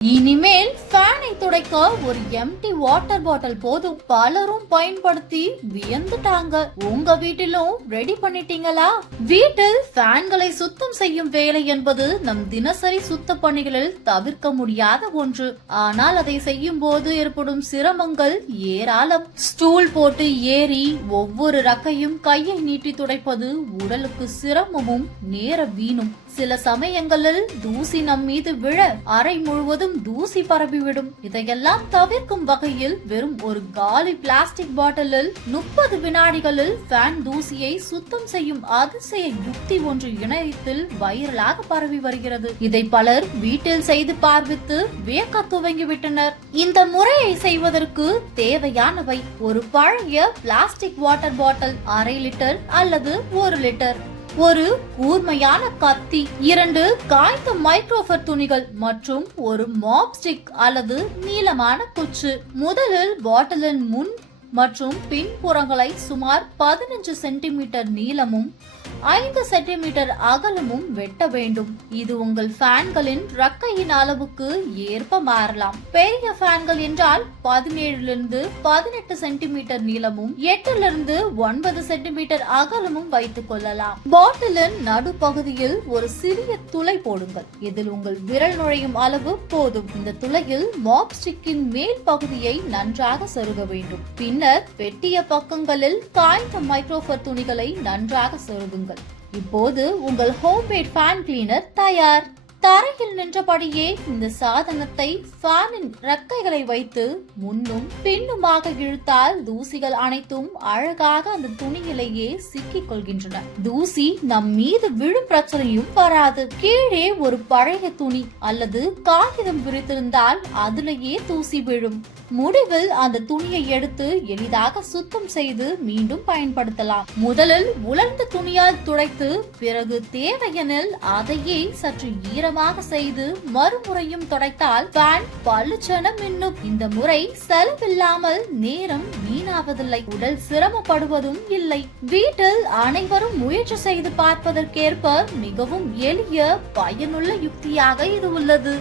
இனிமேல் ஃபேனை துடைக்க ஒரு எம்டி வாட்டர் பாட்டில் போதும். பலரும் பயன்படுத்தி வியந்துட்டாங்க. உங்க வீட்டிலும் ரெடி பண்ணிட்டீங்களா? வீட்டில் ஃபேன்களை சுத்தம் செய்யும் வேலை என்பது நம் தினசரி சுத்த பணிகளில் தவிர்க்க முடியாத ஒன்று. ஆனால் அதை செய்யும் போது ஏற்படும் சிரமங்கள் ஏராளம். ஸ்டூல் போட்டு ஏறி ஒவ்வொரு ரக்கையும் கையை நீட்டி துடைப்பது உடலுக்கு சிரமமும் நேர வீணும். சில சமயங்களில் தூசி நம் மீது விழ அறை முழுவதும் தூசி பரப்பிவிடும். இதையெல்லாம் தவிர்க்கும் வகையில் வெறும் ஒரு காலி பிளாஸ்டிக் பாட்டிலில் 30 வினாடிகளில் ஃபேன் தூசியை சுத்தம் செய்யும் அதிசய யுக்தி ஒன்று இணையத்தில் வைரலாக பரவி வருகிறது. இதை பலர் வீட்டில் செய்து பார்வித்து வியக்க துவங்கிவிட்டனர். இந்த முறையை செய்வதற்கு தேவையானவை: ஒரு பழைய பிளாஸ்டிக் வாட்டர் பாட்டில் 1/2 லிட்டர் அல்லது 1 லிட்டர், ஒரு கூர்மையான கத்தி, 2 காய்ந்த மைக்ரோஃபர் துணிகள் மற்றும் ஒரு மாப் ஸ்டிக் அல்லது நீளமான குச்சி. முதலில் பாட்டிலின் முன் மற்றும் பின்புறங்களை சுமார் 15 சென்டிமீட்டர் நீளமும் 5 சென்டிமீட்டர் அகலமும் வெட்ட வேண்டும். இது உங்கள் ஃபேன்களின் ரக்கையின் அளவுக்கு ஏற்ப மாறலாம். பெரிய ஃபேன்கள் என்றால் 17 18 சென்டிமீட்டர் நீளமும் 8 9 சென்டிமீட்டர் அகலமும் வைத்துக் கொள்ளலாம். பாட்டிலின் நடுப்பகுதியில் ஒரு சிறிய துளை போடுங்கள். இதில் உங்கள் விரல் நுழையும் அளவு போதும். இந்த துளையில் மாப் ஸ்டிக்கின் மேல் பகுதியை நன்றாக செருக வேண்டும். பின்னர் வெட்டிய பக்கங்களில் காய்ந்த மைக்ரோஃபர் துணிகளை நன்றாக செருகுங்கள். இப்போது உங்கள் ஹோம்மேட் ஃபேன் கிளீனர் தயார். தரையில் நின்றபடியே இந்த சாதனத்தை ஃபேனின் ரெக்கைகளை வைத்து முன்னும் பின்னுமாக இழுத்தால் தூசிகள் அனைத்தும் அழகாக அந்த துணியிலேயே சிக்கிக் கொள்கின்றன. தூசி நம் மீது விழும் பிரச்சனையும் வராது. கீழே ஒரு பழைய துணி அல்லது காகிதம் விரித்திருந்தால் அதிலேயே தூசி விழும். முடிவில் அந்த துணியை எடுத்து எளிதாக சுத்தம் செய்து மீண்டும் பயன்படுத்தலாம். முதலில் உலர்ந்த துணியால் துடைத்து பிறகு தேவையெனில் அதையே சற்று ஈரமாக செய்து மறுமுறையும் துடைத்தால் ஃபேன் பளிச்சென மின்னும். இந்த முறை செலவில்லாமல் நேரம் வீணாவதில்லை, உடல் சிரமப்படுவதும் இல்லை. வீட்டில் அனைவரும் முயற்சி செய்து பார்ப்பதற்கேற்ப மிகவும் எளிய பயனுள்ள யுக்தியாக இது உள்ளது.